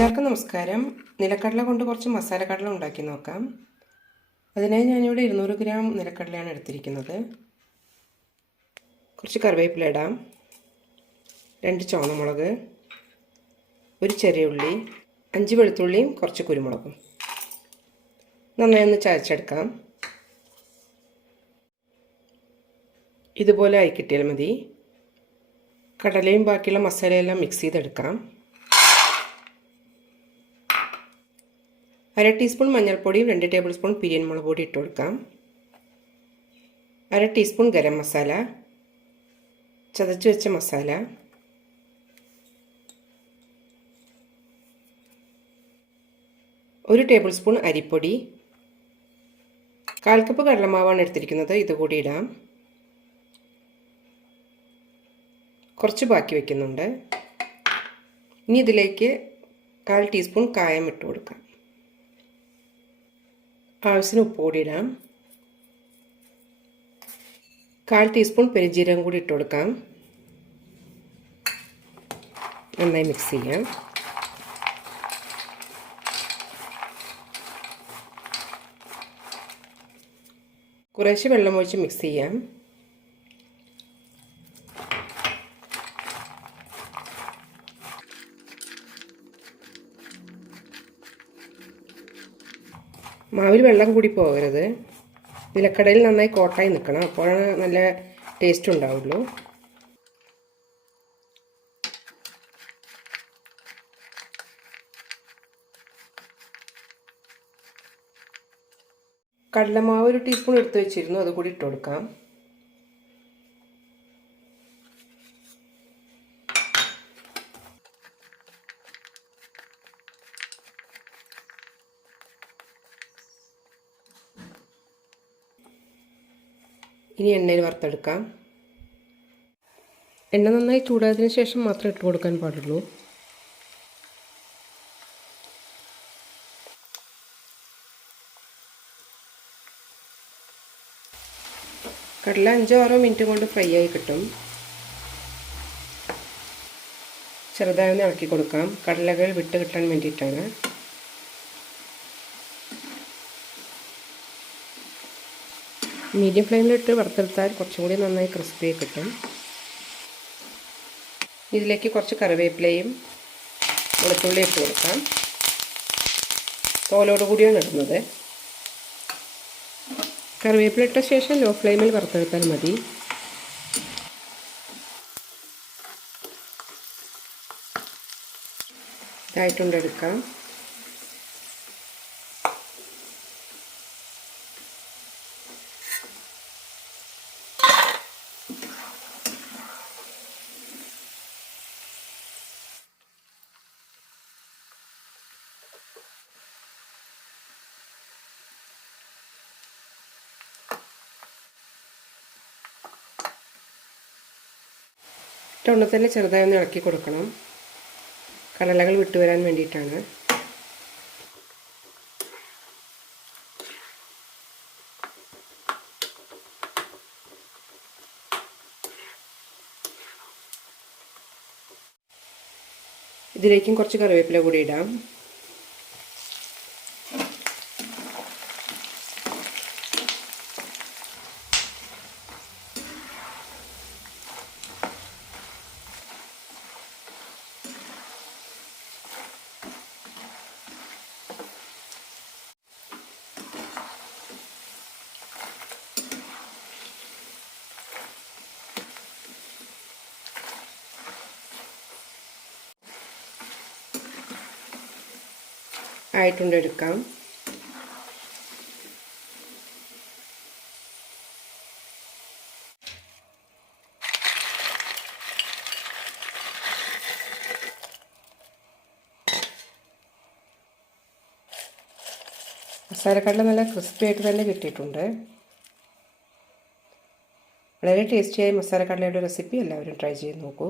എല്ലാവർക്കും നമസ്കാരം. നിലക്കടല കൊണ്ട് കുറച്ച് മസാല കടല ഉണ്ടാക്കി നോക്കാം. അതിനായി ഞാനിവിടെ ഇരുന്നൂറ് ഗ്രാം നിലക്കടലയാണ് എടുത്തിരിക്കുന്നത്. കുറച്ച് കറിവേപ്പില ഇടാം. രണ്ട് ചുവന്നമുളക് ഒരു ചെറിയ ഉള്ളി അഞ്ച് വെളുത്തുള്ളിയും കുറച്ച് കുരുമുളകും. നന്നായി ഒന്ന് ചതച്ചെടുക്കാം. ഇതുപോലെ ആയി കിട്ടിയാൽ മതി. കടലയും ബാക്കിയുള്ള മസാലയെല്ലാം മിക്സ് ചെയ്തെടുക്കാം. അര ടീസ്പൂൺ മഞ്ഞൾപ്പൊടിയും രണ്ട് ടേബിൾ സ്പൂൺ പിരിയൻ മുളക് പൊടി ഇട്ട് കൊടുക്കാം. അര ടീസ്പൂൺ ഗരം മസാല. ചതച്ച് വെച്ച മസാല. ഒരു ടേബിൾ സ്പൂൺ അരിപ്പൊടി. കാൽ കപ്പ് കടലമാവാണ് എടുത്തിരിക്കുന്നത്. ഇതുകൂടി ഇടാം. കുറച്ച് ബാക്കി വയ്ക്കുന്നുണ്ട് ഇനി ഇതിലേക്ക് കാൽ ടീസ്പൂൺ കായം ഇട്ട് കൊടുക്കാം. ആവശ്യത്തിന് ഉപ്പ് കൂടി ഇടാം കാൽ ടീസ്പൂൺ പെരുജീരകം കൂടി ഇട്ട് കൊടുക്കാം. നന്നായി മിക്സ് ചെയ്യാം. കുറേശ്ശെ വെള്ളം ഒഴിച്ച് മിക്സ് ചെയ്യാം. മാവിൽ വെള്ളം കൂടി പോകരുത്. നിലക്കടയിൽ നന്നായി കോട്ടായി നിൽക്കണം. അപ്പോഴാണ് നല്ല ടേസ്റ്റ് ഉണ്ടാവുള്ളൂ. കടലമാവ് ഒരു ടീസ്പൂൺ എടുത്ത് വെച്ചിരുന്നു. അതുകൂടി ഇട്ട് കൊടുക്കാം. ഇനി എണ്ണയിൽ വറുത്തെടുക്കാം. എണ്ണ നന്നായി ചൂടായതിന് ശേഷം മാത്രമേ ഇട്ട് കൊടുക്കാൻ പാടുള്ളൂ. കടല അഞ്ചോ ആറോ മിനിറ്റ് കൊണ്ട് ഫ്രൈ ആയി കിട്ടും. ചെറുതായി ഒന്ന് ഇളക്കി കൊടുക്കാം. കടലകൾ വിട്ട് കിട്ടാൻ വേണ്ടിയിട്ടാണ്. മീഡിയം ഫ്ലെയിമിലിട്ട് വറുത്തെടുത്താൽ കുറച്ചും കൂടി നന്നായി ക്രിസ്പി കിട്ടും. ഇതിലേക്ക് കുറച്ച് കറിവേപ്പിലയും വെളുത്തുള്ളി ഇട്ട് കൊടുക്കാം. തോലോട് കൂടിയാണ് ഇടുന്നത്. കറിവേപ്പില ഇട്ട ശേഷം ലോ ഫ്ലെയിമിൽ വറുത്തെടുത്താൽ മതി. ഇതായിട്ടുണ്ടെടുക്കാം ടൗണിൽ തന്നെ ചെറുതായി ഒന്ന് ഇളക്കി കൊടുക്കണം. കടലകൾ വിട്ടുവരാൻ വേണ്ടിയിട്ടാണ്. ഇതിലേക്കും കുറച്ച് കറിവേപ്പില കൂടി ഇടാം. ആയിട്ടുണ്ട് എടുക്കാം മസാലക്കടല നല്ല ക്രിസ്പി ആയിട്ട് തന്നെ കിട്ടിയിട്ടുണ്ട്. വളരെ ടേസ്റ്റിയായ മസാലക്കടലയുടെ റെസിപ്പി എല്ലാവരും ട്രൈ ചെയ്ത് നോക്കൂ.